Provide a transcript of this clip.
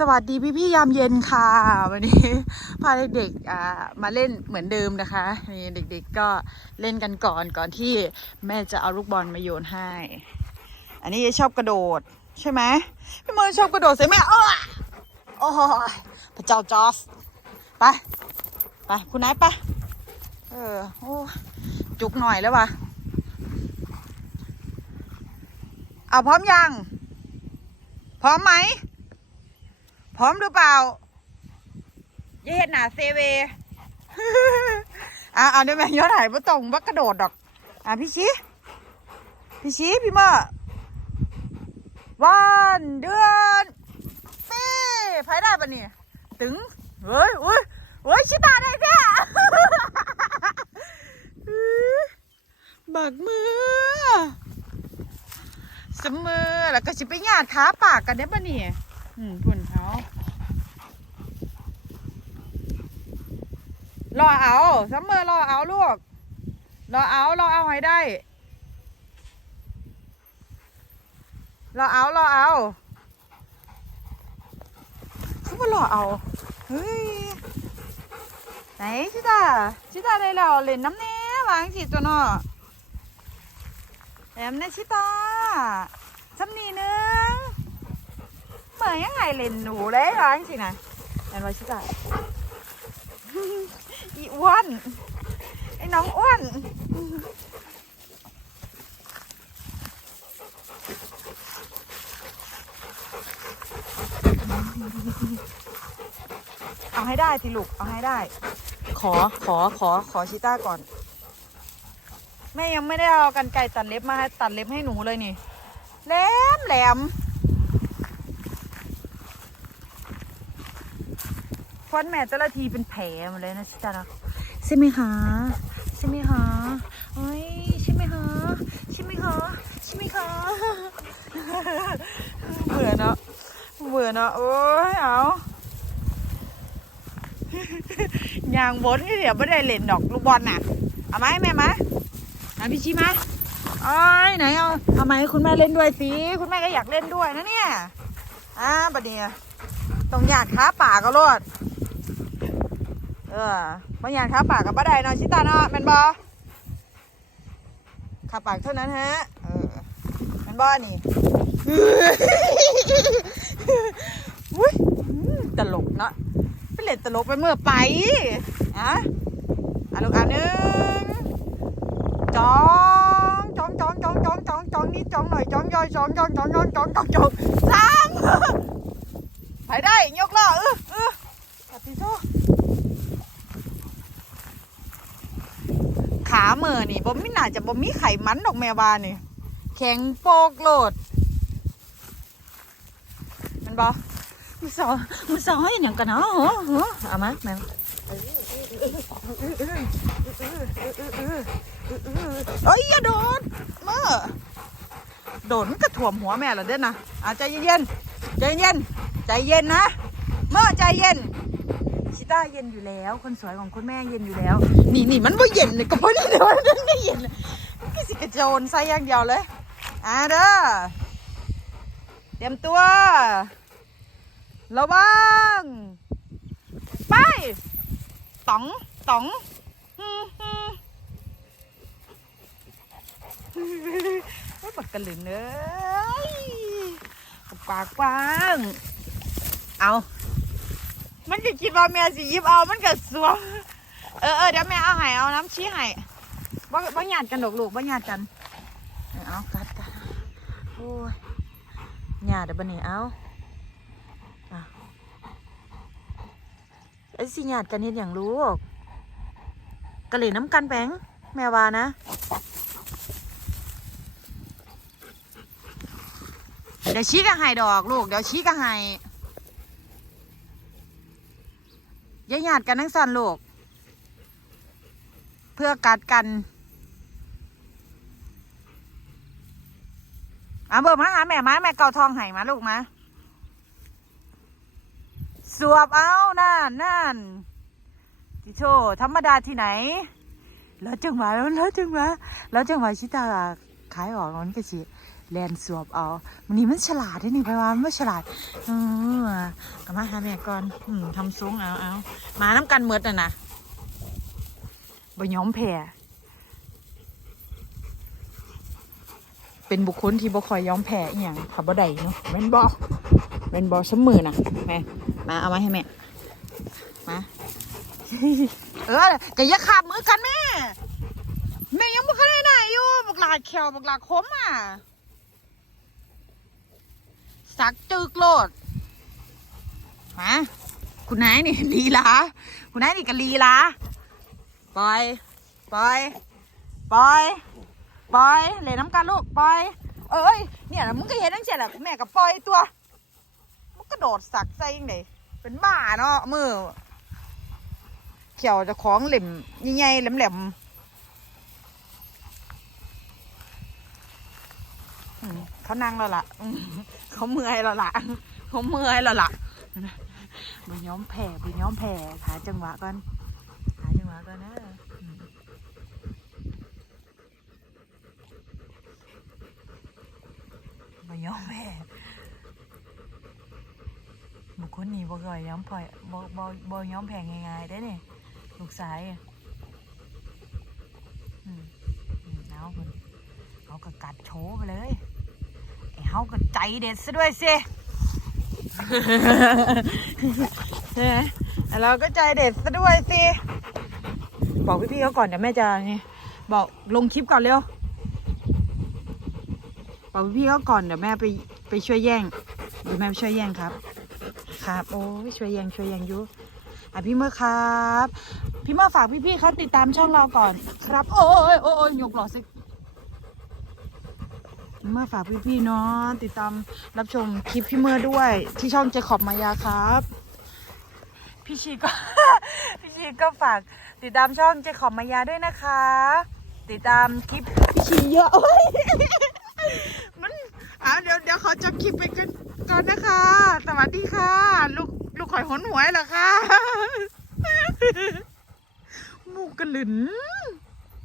สวัสดีพี่พี่ๆยามเย็นค่ะ วันนี้พาเด็กๆมาเล่นเหมือนเดิมนะคะนี่เด็กๆก็เล่นกันก่อนก่อนที่แม่จะเอาลูกบอลมาโยนให้ อันนี้ชอบกระโดดใช่ไหมพี่เมย์ชอบกระโดดใส่แม่เออโอ้ยพระเจ้าจอสไปไปคุณนายไปเออโอ้จุกหน่อยแล้ววะเอาพร้อมยัง พร้อมไหม พร้อมหรือเปล่าย่าเห็นหนาเซเวอะเอาเดี๋ยวแม่ย้อนหายมาตรงว่ากระโดดดอก อะพี่ชี้พี่ชี้พี่เมอร์วันเดือนปีไพ่ได้ปะเนี่ยตึงเฮ้ยเฮ้ยเฮ้ยชิตาได้เนี่ยบักมือเสมอแล้วก็สิไปหยาดขาปากกันได้ปะเนี่ยอืมพุเขาร อเอาซัมเมอร์รอเอาลูก รอเอา รอเอาให้ได้ รอเอา รอเอาเขามารอเอา เฮ้ย ไหนชิตาชิตาได้แล้วเล่นน้ำแน่วางสิตัวเนาะแอมนะชิตาซ้ำนีนึงเหมือนยังไงเล่นหนูเลยร้านสินะแอนไว้ชิจ่า อ้วนไอ้น้องอ้วนเอาให้ได้สิลูก เอาให้ได้ ขอขอขอขอชิต้าก่อน แม่ยังไม่ได้เอากันไก่ตัดเล็บมาให้ตัดเล็บให้หนูเลยนี่แหลมแหลมฟันแม่แต่ละทีเป็นแผลหมดเลยนะชิต้านะ ใช่ไหมคะใช่ไหมคะเอ้ยใช่ไหมคะใช่ไหมคะใช่ไหมคะเบื่อเนาะเบื่อเนาะโอ้ยเอายางบนก็เดี๋ยวไม่ได้เล่นดอกลูกบอลน่ะเอาไหมแม่มาเอาพี่ชี้มาเอ้ยไหนเอาเอาไหมคุณแม่เล่นด้วยสิคุณแม่ก็อยากเล่นด้วยนะเนี่ยอ่าบัดเนี้ยต้องอยากค้าป่าก็รอดเออบางอย่างค้าปากกับป้าใดเนาะชิตาเนาะแมนบอขาปากเท่านั้นฮะ เออแมนบอนี่อุ้ยตลกเนาะไปเล่นตลกไปเมื่อไปอะอะลูกอันหนึ่งจองจองจองจองจองจองจองนี่จองหน่อยจองย่อยจองจองจองจองจองจองจองสามไปได้ยกล้อเออเออปฏิโทษ ขาเมื่อ นี่บ่มีน่าจะบ่มีไขมันดอกแม่บานี่ แข็งโปกโลด มันบ่มือสองมือสองให้หยังกันเนาะเหรอเหรอเอามาแม่เอ้ยอย่าโดนเมื่อโดนมันก็ถ่วมหัวแม่และเด้อนะอะใจเย็นๆใจเย็นใจเย็นนะ เมื่อใจเย็นชิ ต้าเย็นอยู่แล้ว คนสวยของคุณแม่เย็นอยู่แล้ว นี่นี่มันว่เย็นเลยก็เพราะนี่เดี๋ยมันไม่เย็นพี่สิกระโจนใส่อย่างเดียวเลยอ่าเด้อเตรียมตัวระวังไปต๋องต๋องฮึมฮึมโอ้ยปากกระหลึนเอ้ยปากกว้างเอา มันจะคิดว่าแม่สิหยิบเอา มันก็สวมเออเออเดี๋ยวแม่เอาให้เอาน้ำชี้ให้บ่บ่หยาดกันดอกลูกบ่หยาดกัน เอากัดกัดโอ้ยหยาดเดี๋ยวบันนี้เอาไอ้สิหยาดกันเห็นอย่างลูกกะเหลี่น้ำกันแบงแม่ว่านะเดี๋ยวชี้กันให้ดอกลูก เดี๋ยวชี้กันให้ อย่าหยาดกันทั้งสันลูก เพื่อกัดกันอาเบอร์มาหาแม่มาแม่เกาทองไห้มาลูกมาสวบเอานั่นนั่นจิโชธรรมดาที่ไหน แล้วจังหวะแล้วจังหวะแล้วจังหวะชิตาขายออกมันก็สิ แลนสวบเอาวันนี้มันฉลาดด้นี่ไปว่ามันไม่ฉลาดเออกลับมาหาแม่ก่อนอืมทำซุ้งเอาเอามาน้ำกันเมืดน่ะนะบ่ยอมแพ้เป็นบุคคลที่บ่คอยยอมแพ้อีหยังขับบ่ได้เนาะแม่นบ่แม่นบ่เสมอน่ะแม่มาเอามาให้แม่มาเออก็อย่าขาบมือกันแม่แม่ยังบ่เคยได้ไหนอยู่บักหลาแขวบักหลาคมอะ สักจึกโลดมาคุณนายนี่ลีลาคุณนายนี่ก็ลีลาปล่อยปล่อยปล่อยปล่อยเล่นน้ำกันลูกปล่อย เอ้ยเนี่ยมึงก็เห็นตั้งแต่แหละแม่ก็ปล่อยตัวมึงกระโดดสักใส่ยังไงเป็นบ้าเนาะมือเขียวจะของเหล่มใหญ่ๆแหลมๆอืม เขานั่งแล้วล่ะเขาเมื่อยแล้วล่ะเขาเมื่อยแล้วล่ะบุย้อมแผ่บุย้อมแผ่หาจังหวะก่อนหาจังหวะก่อนนะบุย้อมแผ่บุคคลนี้บ่เคยย้อมแผ่บ่บ่บ่ย้อมแผ่ง่ายๆได้เนี่ยลูกสายอะอืมอืมเอาเพิ่นเอากระกัดโชว์ไปเลย เฮาก็ใจเด็ดซะด้วยสิใช่ไหมเราก็ใจเด็ดซะด้วยสิ บอกพี่ๆเขาก่อนเดี๋ยวแม่จะนี่บอกลงคลิปก่อนเร็ว บอกพี่ๆเขาก่อนเดี๋ยวแม่ไปไปช่วยแย่งเดี๋ยวแม่ไปช่วยแย่งครับ ครับ โอ้ยช่วยแย่งช่วยแย่งยุอะพี่เมื่อครับ พี่เมื่อฝากพี่ๆเขาติดตามช่องเราก่อน ครับ โอ้ยโอ้ยโอ้ยยกหล่อสิ มาฝากพี่ๆเนาะติดตามรับชมคลิปพี่เมื่อด้วย ที่ช่องเจคอบมายาครับ พี่ชีก็ พี่ชีก็ฝากติดตามช่องเจคอบมายาด้วยนะคะ ติดตามคลิปพี่ชีเยอะโอ้ยมันอ่าเดี๋ยวเดี๋ยวขอจบคลิปไปก่อนก่อนนะคะ สวัสดีค่ะ ลูกลูกข่อยหนหวยเหรอคะมูกกระหลึน